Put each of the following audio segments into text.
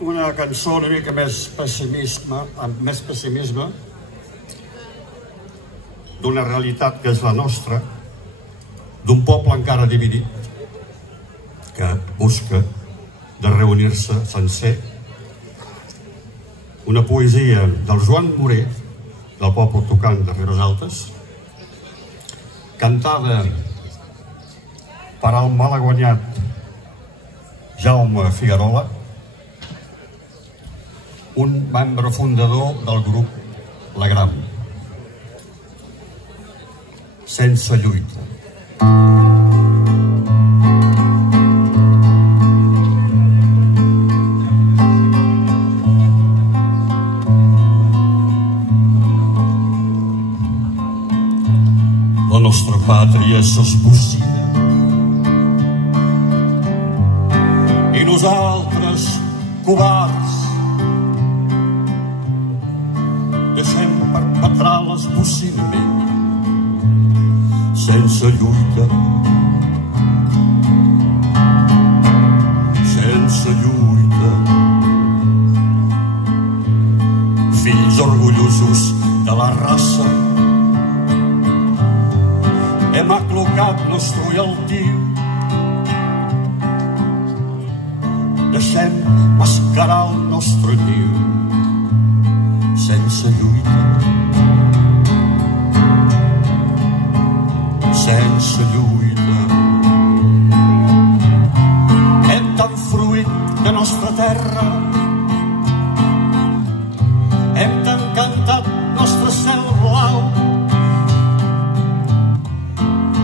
una cançó una mica més pessimisme d'una realitat que és la nostra, d'un poble encara dividit que busca de reunir-se sencer. Una poesia del Joan Moré, del poble tocant de Ribes Altes, cantada per al malaguanyat Jaume Figuerola, un membre fundador del grup La Gram. Sense lluita. La nostra pàtria s'esbocina i nosaltres, covards, deixem perpetrar l'esbocinament sense lluita, sense lluita. Fills orgullosos de la raça, hem aclocat nostre ullaltí. Deixem mascarar el nostre niu sense lluita, sense lluita. Hem tan fruit de nostra terra, hem tan cantat nostre cel blau.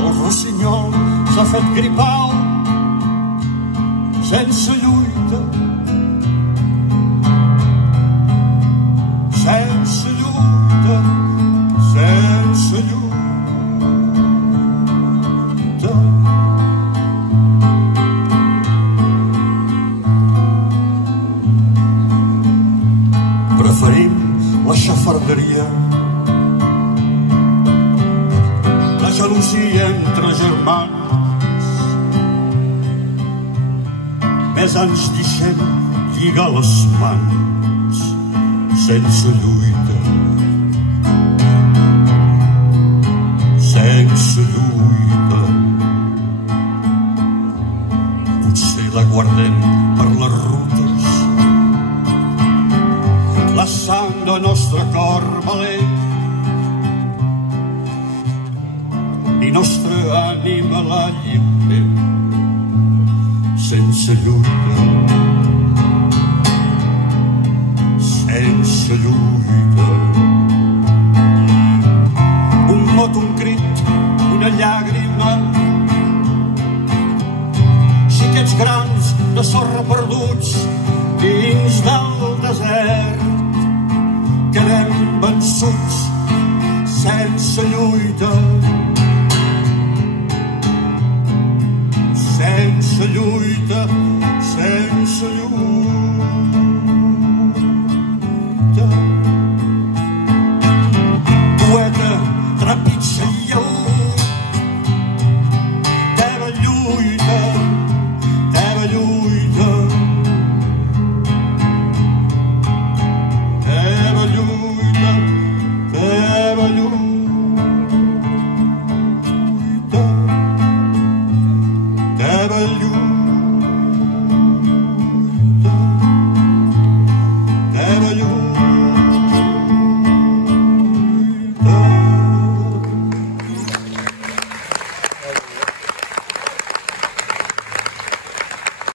El rossinyol s'ha fet gripau sense lluita, sense lluita, sense lluita. Preferim la xafarderia, la gelosia entre germans. Més ens deixem lligar les mans sense lluita, sense lluita. Potser la guardem per les rutes, la sang del nostre cor valent, i nostra ànima la lliurem sense lluita, sense lluita. Un mot, un crit, una llàgrima, xiquets grans de sorra perduts dins del desert. Quedem vençuts sense lluita, sense lluita, sense lluita.